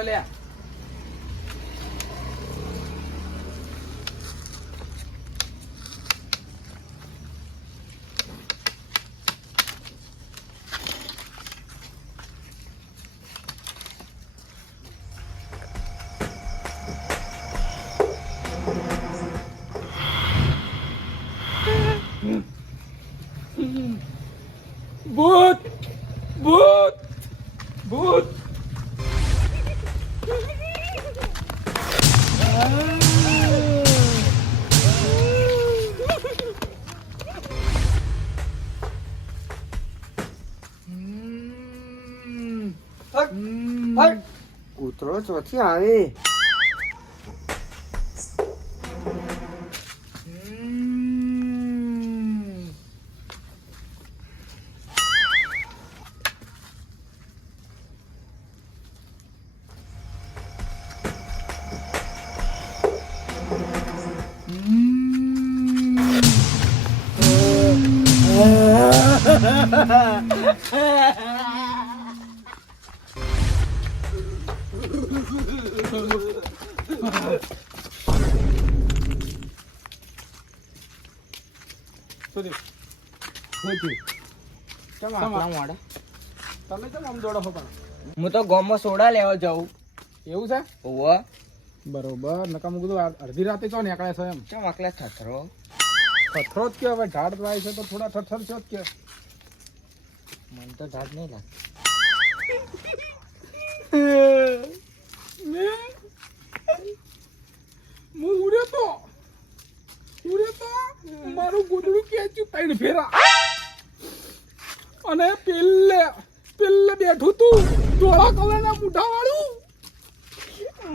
લે ભૂત ભૂત ભૂત કૂતરો ચોથી આવે. હું તો ગામમાં સોડા લેવા જાઉં. એવું છે ઓવા બરોબર નકામ કીધું અડધી રાતે ચો નીકળે છે એમ કેમ આકલા થથરો થથરો જ કે હવે ઢાળ વાય છે તો થોડા થથર છે જ કે મને તો ધાડ નહીં લાગે. હું ઉડ્યો તો મારું ગોદડું ખેંચ્યું ત્રણ ફેરા અને પેલે બેઠું તું ધોળા કલરના મૂઠા વાળું.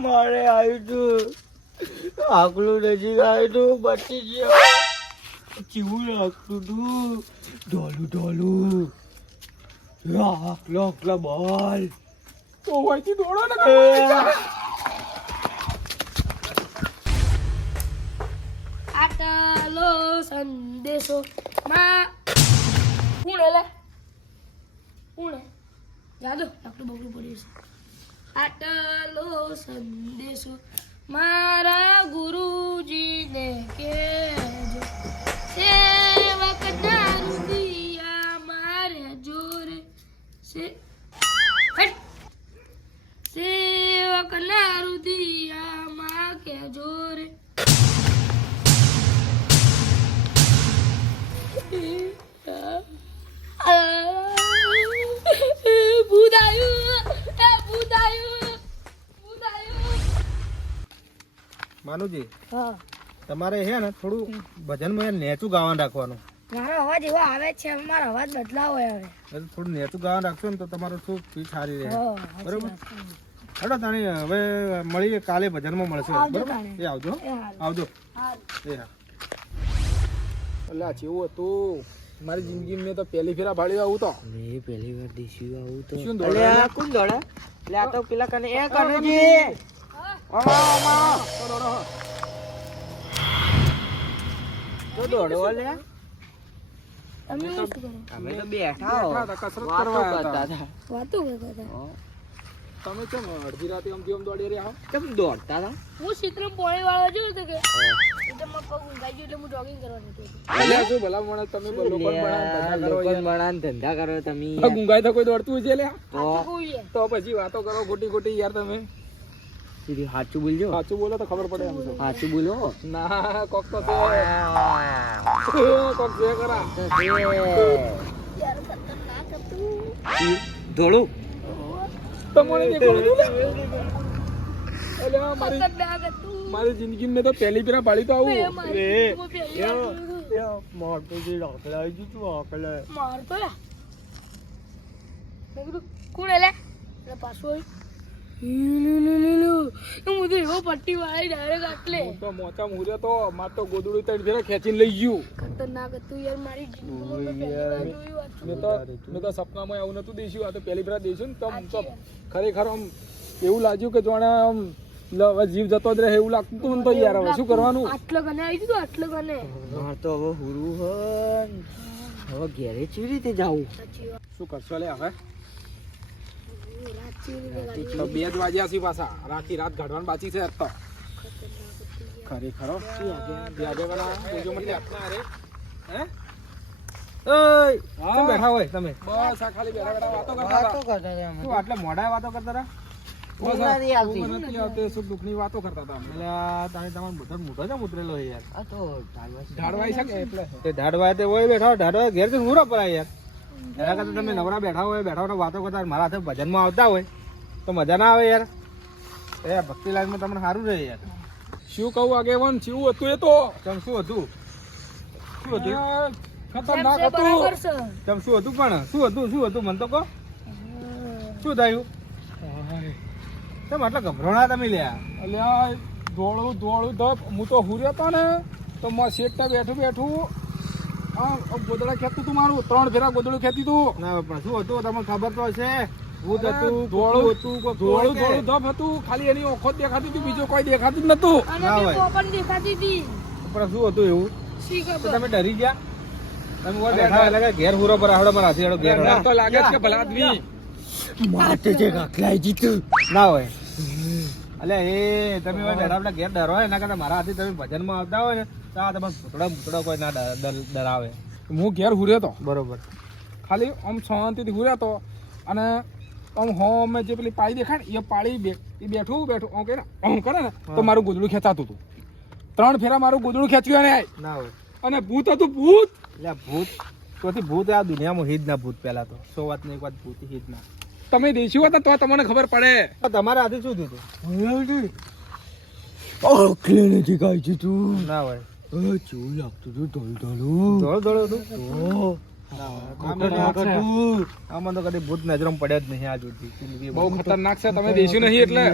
મારે આવ્યું તું આકલું નજીક આવ્યું તું બચી ગયો. ચીવું લાગતું તું ઢોલું આકલા બોલ તો વળતી દોડો ને આટલો સંદેશો માં કોણ એલે કોણ યાદો આટલું બગડું પડ્યું છે. આટલો સંદેશો મારા ગુરુજીને કહેજો સેવકના રુદિયા મારે જોરે સેવકના રુદિયા માં કે જોરે માનુજી હા તમારે છે ને થોડું ભજનમાં નેચું ગાવાનું રાખવાનું. મારો અવાજ એવો આવે છે મારો અવાજ બદલાવો હવે એટલે થોડું નેચું ગાવાનું રાખશો ને તો તમારું શું પીઠ સારી રહે. હા, બરોબર હેડો તાણી હવે મળીએ કાલે ભજનમાં મળશે. આવજો બરોબર તાણે. એ આવજો એ હારું. આવજો હારું. એ હા. અલ્યા જેવું હતું મારી જિંદગી મેં તો પહેલી ફેરા ભાડ્યું આવું તો મેં પહેલી વાર દેખ્યું આવું તો. શું દોડે? અલ્યા કોણ દોડે? લે આ તો પેલા કને એ કનેજી તો દોડો લે. તમે શું કરો અમે તો બેઠા હો. બેઠા હતા, કસરત વાતો કરવા કરતા હતા. હતા. વાતો કરતા હતા હો. તમે કેમ અડધી રાતે આમ દોડી રહ્યા હો? કેમ દોડતા હતા? હું શીતરમ પોણી વાળો જોયું તો કે એટલે મારા પગ ઊંઘાઈ ગયું એટલે હું જોગિંગ કરવા નીકળ્યો હતો. અલ્યા શું ભલા માણસ તમે લોકો લોકોને ધંધા કરો તમે. ગુંગાઈ તો કોઈ દોડતું છે લ્યા તો આ તો કહું યાર. તો પછી વાતો કરો ખોટી યાર તમે સીધી સાચું બોલજો. સાચું બોલો તો ખબર પડે એમ તો. સાચું બોલો. ના કોક તો છે કોક છે ખરા. યાર ખતરનાક હતું. ધોળું. તમને દેખાડું તું ને? અલ્યા ખતરનાક હતું. મારી જિંદગી મેં તો પહેલી ફેરા ભાડી તો આવું. મારી જિંદગીમાં પહેલી વાર જોયું હતું. મારતો જે આકલા આવી ગયું તું આકલા. મારતો યા. મેં કીધું કોણ એલે એટલે પાછું આવ્યું. હું તો એવો પટ્ટી વાળી ડાયરેક્ટ આટલે હું તો મોચા મૂર્યો તો માર તો ગોદડું ત્રણ ફેરા ખેંચીને લઈ ગયું. ખતરનાક હતું યાર મારી જિંદગીમાં મેં પહેલી વાર જોયું આટલું. મેં તો સપનામાં આવું નતું દેખ્યું. આ તો પહેલી ફેરા દેખ્યું ને તો આમ તો ખરેખર આમ એવું લાગ્યું કે જાણે આમ હવે જીવ જતો જ રહે એવું લાગતું હતું મને તો યાર. હવે શું કરવાનું? આટલો ગને આવી ગયું આટલો ગને માર તો હવે હુરું હન. હવે ઘેરે કેવી રીતે જાવું? સાચી વાત. શું કરશો લે હવે? રાત તો 2 જ વાગ્યા છે પાછા રાખી રાત ગાઢવાનું બાકી છે આજ તો ખરેખર હો. આગેવાના જોજો મત લે. હે ઓય હા. કેમ બેઠા હોય તમે બસ આ ખાલી બેઠા બેઠા વાતો કરતા વાતો હતા. કરતા હતા અમે. શું આટલા મોઢા વાતો કરતા હતા બસ ઊંઘ નથી આવતી. ઊંઘ નથી આવતી, સુખ દુઃખની વાતો કરતા હતા અમે. એટલે આ તાણે તમારો મોઢો મોઢો જ ઉતરેલો છે યાર આ તો ઢાળવા છે. ઢાળવાય છે કે એટલે તે ઢાઢવા તે હોય બેઠા હોય, ઢાઢવા ઘેર થી હુરા પરાય યાર એના કરતા તમે નવરા બેઠા હોય વાતો કરતા હોય, મારા હાથે ભજનમાં આવતા હોય તો મજા ના આવે યાર. એ ભક્તિ લાઈનમાં તમને સારું રહે યાર. શું કહું આગેવાન કેવું હતું એ તો તમ શું હતું શું હતું યાર, ખતરનાક હતું. બરાબર છે તમ શું હતું પણ શું હતું મને તો કહો શું થયું તમે આટલા ગભરાણા તમે લ્યા અલ્યા દોડું ધપ હું તો હુર્યો હતો ને તો મારા શેઠને બેઠું આ ગોદડા ખેંચતું તું મારું 3 ફેરા ગોદડું ખેંચી તું ના પણ શું હતું તમને ખબર તો હશે ભૂત હતું ધોળું હતું કોક ધોળું કે? ધપ હતું ખાલી એની ઓખો જ દેખાતી હતી બીજું કોઈ દેખાતું જ નતું અને ના બે હોય. પોપટ દેખાતી હતી પણ શું હતું એવું શી તો ખબર તમે ડરી ગયા તમે ઓર બેઠા એટલે કે ઘેર હુરો પર આવડો મારા હાથી હેડો ઘેર ડર તો લાગે છે કે ભલા આદમી માટે જે ગાખલાઈ જીતું. ના હોય અલે એ તમે ઓય બેઠા બેઠા ઘેર ડરો એના કરતા મારા હાથી તમે ભજનમાં આવતા હોય ને તો આ તમે ભૂતડા કોઈ ના ડરાવે હું ઘેર હુર્યો હતો બરોબર ખાલી આમ શાંતિથી હુર્યો હતો અને આમ હોમે જે પેલી પાળી દેખાય ને એ પાળી એ બેઠું આમ કે ને આમ કરે ને તો મારું ગોદડું ખેંચાતું હતું 3 ફેરા મારું ગોદડું ખેંચ્યું અને ના હોય અને ભૂત હતું ભૂત એટલે ભૂત તોથી ભૂત આ દુનિયામાં હિજ ના ભૂત પહેલા તો સો વાત ને એક વાત ભૂત હિજ ના તમે દેશી હતા તો તમને ખબર પડે તો તમારા હાથે શું થયું હતું? આખલે નથી ગાઈ જીતું. ના હોય ચેવું લાગતું હતું ઢોલ ધોળું ધોળું હતું ના હોય. ખતરનાક ખતરનાક છે. હતું. આમાં તો કદી ભૂત નજરમાં પડ્યા જ નહીં આજ સુધી બહુ ખતરનાક છે તમે દેશી નહીં એટલે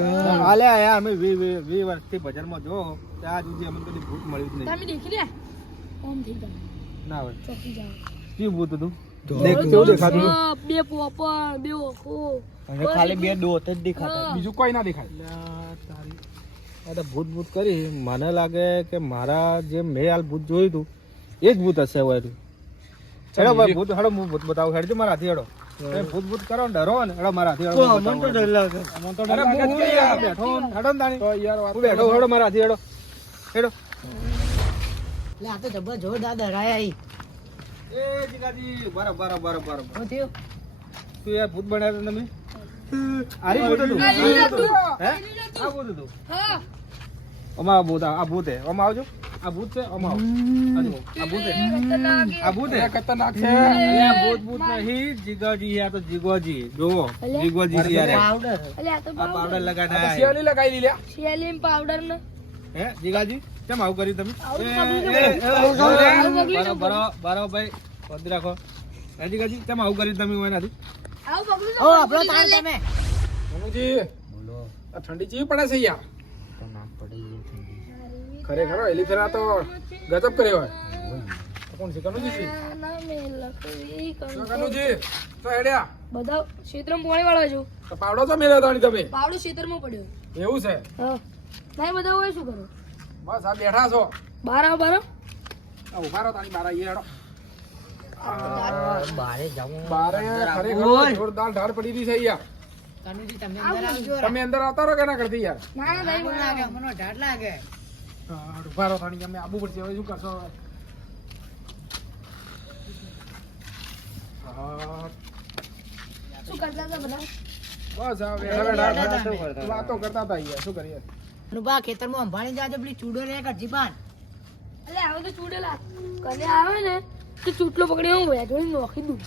હાલે યાર અમે 20 વર્ષથી ભજનમાં જો ત્યાં સુધી અમને કદી ભૂત મળ્યું જ નહીં તમે દેખી લે ઓમ થઈ જાય ના હોય ચોકી જાવ શું ભૂત હતું કેવું દેખાતું હતું? બે પોપટ બે ઓખો અને ખાલી બે દોત જ દેખાતા. બીજું કોઈ ના દેખાય આ તો ભૂત ભૂત કરી મને લાગે કે મારા જે મેં હાલ ભૂત જોયું હતું એ જ ભૂત હશે હવે હેડો ભાઈ ભૂત હેડો હું ભૂત બતાવું હેડજો મારા હાથી હેડો તમે ભૂત ભૂત કરો ને ડરો ને હેડો મારા હાથી તો હેડો અમને તો ડર લાગે. અમને તો અરે ડર લાગે હું જ કે યાર યાર બેઠો ને હેડો ને તાણી તો યાર વાત હું બેઠો હેડો મારા હાથી હેડો હેડો એટલે આ તો જબર જોરદાર ડરાયા ઈ. એ જીગાજી બરાબર બરાબર શું થયું? તું યાર ભૂત બનાવ્યો તમે આરી ભૂત હતું આ લીલું હતું. હે આ ભૂત હતું હા અમાર ભૂત આ ભૂત હે અમાર આવજો આ ભૂત છે અમાર આવો આ ભૂત હે ખતરનાક આ ભૂત હે ખતરનાક છે એ ભૂત ભૂત નહીં જીગોજી આ તો જીગોજી જોવો જીગોજી છે યાર પાવડર. અલે આ તો આ પાવડર આ તો લગાડાય શિયાળી લગાવી લીધા શિયાલીમ પાવડર ને હે જીગાજી કેમ આવું કર્યું તમે આવું બરો બરો બરો ભાઈ પંદ રાખો હે જીગાજી કેમ આવું કર્યું તમે હોય નથી આવું પકડું ઓ આપણો તાણ તમે. મનુજી આ ઠંડી ચીવી પડે છે યાર તો નામ પડી ગયું ઠંડી. ખરેખર એલી ફેરા તો ગજબ કર્યો હોય કોણ છે કનુજી છે ના મે લખી કનુજી તો હેડ્યા બધા ક્ષેત્રમાં પોણી વાળા છું તો પાવડો તો મેળ્યો તાણી તમે પાવડો ક્ષેત્રમાં પડ્યો એવું છે હા ના બધા હોય શું કરો બસ આ બેઠા છો બાર આવો બાર આ ઉભા રહો તાણી બારા ઈ હેડો બારે જાવું. બારે ખરેખર જોરદાર ઢાળ પડી રહી છે યાર કનુજી તમે અંદર આવજો. તમે અંદર આવતા રહો કે ના કરતી યાર ના ના મને લાગે, મને ઢાઢ લાગે. હા, ઉભા રહો તાણી અમે આબુ પડશે હવે શું કરશો હવે? હા, શું કરતા હતા બધા બસ આ બેઠા બેઠા વાતો કરતા હતા યાર શું કરીએ અનુભા ખેતરમાં અંભાણી જાજો પેલી ચૂડો રે કરજી પાન. અલે આવે તો ચૂડેલા કને આવે ને તો ચૂટલો પકડી હું ગયા જોઈ નોખી દઉં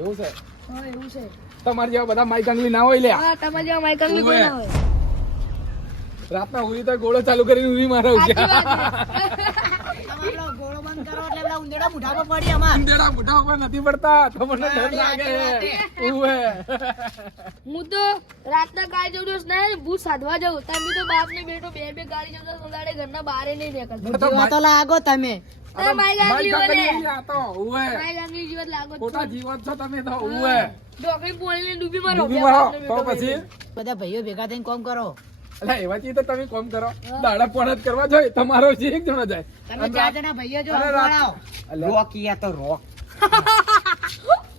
એવું છે હા એવું છે તમારે જેવા બધા માઈક અંગલી ના હોય લ્યા હા તમારે જેવા માઈક અંગલી કોઈ ના હોય રાતના ઉરી તો ગોળો ચાલુ કરીને ઉરી મારો સાચી વાત છે. તમારો ગોળો બંધ કરો એટલે પેલા ઉંદેડા મુઠા પર પડી અમાર. અંધેરા મોઢા ઉપર નથી પડતા તમને ડર લાગે ઉવે હું તો રાતના ગાય જવું દિવસ ના ભૂત સાધવા જાઉં તમે તો બાપ ને બેટો બે બે ગાડી જતા સંદાડે ઘરના બહાર નહીં નીકળતા જીવા તો લાગો તમે. તમે માઈક અંગલી માઈક બોલે અંગલી આ તો ઉવે માઈક અંગલી જીવત લાગો જ ખોટા છો. જીવન છો તમે તો ઉવે ડોકરી પોણીને ડૂબી મારો ડૂબી બે મારો બાપ ને તો બેટો પછી બધા ભાઈઓ ભેગા થઈને કોમ કરો. એટલે એવા ચીજ તો તમે કોમ કરો દાડા પણ જ કરવા જોઈએ તમારો જે એક જણો જાય તમે 4 જણા ભાઈઓ જો અરે સંભાળાવો. અલ્યા, રોક યા તો રોક.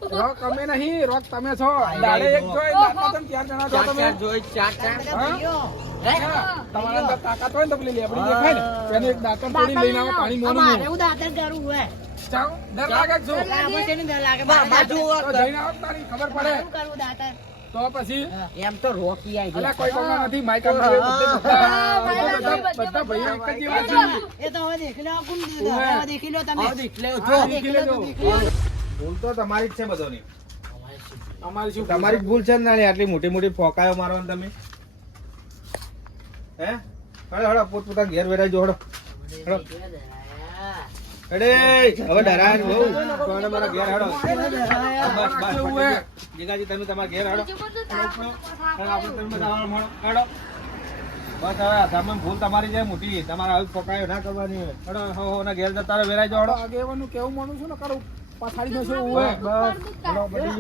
રોક અમે નહીં, રોક તમે છો. દાડે એક જોઈ, રાતના તમે 4 જણા છો તમે. બધા ભાઈઓ. હા, તમારા અંદર તાકાત હોય ને તો પેલી લેબડી દેખાય ને, એને એક દાંતણ તોડી લઈને આવો, પાણી મોનું અમારે મોનું. હું દાતર કરું હોય. જાઓ, ડર લાગે છે શું? આપણે શેની ડર લાગે? મારે તો જઈને આવો ને તારી ખબર પડે. શું કરવું દાતર? તો પછી એમ તો રોકી આવી અલા કોઈ કોઈના નથી, માઈકલ ભાઈ બધા ભાઈઓ એક જ જેવા છીએ. એ તો હવે દેખી લો કોણ દીધું? હવે દેખી લો તમે. હા, દેખી લેજો. ભૂલ તો તમારી જ છે બધોની. અમારી શું તમારી જ ભૂલ છે ને નાની, આટલી મોટી મોટી ફોકાયો મારવાની તમે. હે હળો હળો પોતપોતા ઘેર વેરાઈ જો હળો હળો. અરે હવે ડરાય બહુ તો મારા ઘેર હળો. બસ બસ જીગાજી તમે તમારા ઘેર હળો. આપણે તમે બધા હળો હળો. બસ હવે તમે ભૂલ તમારી છે મોટી, તમારે આવી ફોકાયો ના કરવાની હોય. હળો હો ના ઘેર જતા વેરાઈ જો હળો. આગેવાનું કેવું માનું છું ને કરું પાછાડી જશે. બસ હળો બધી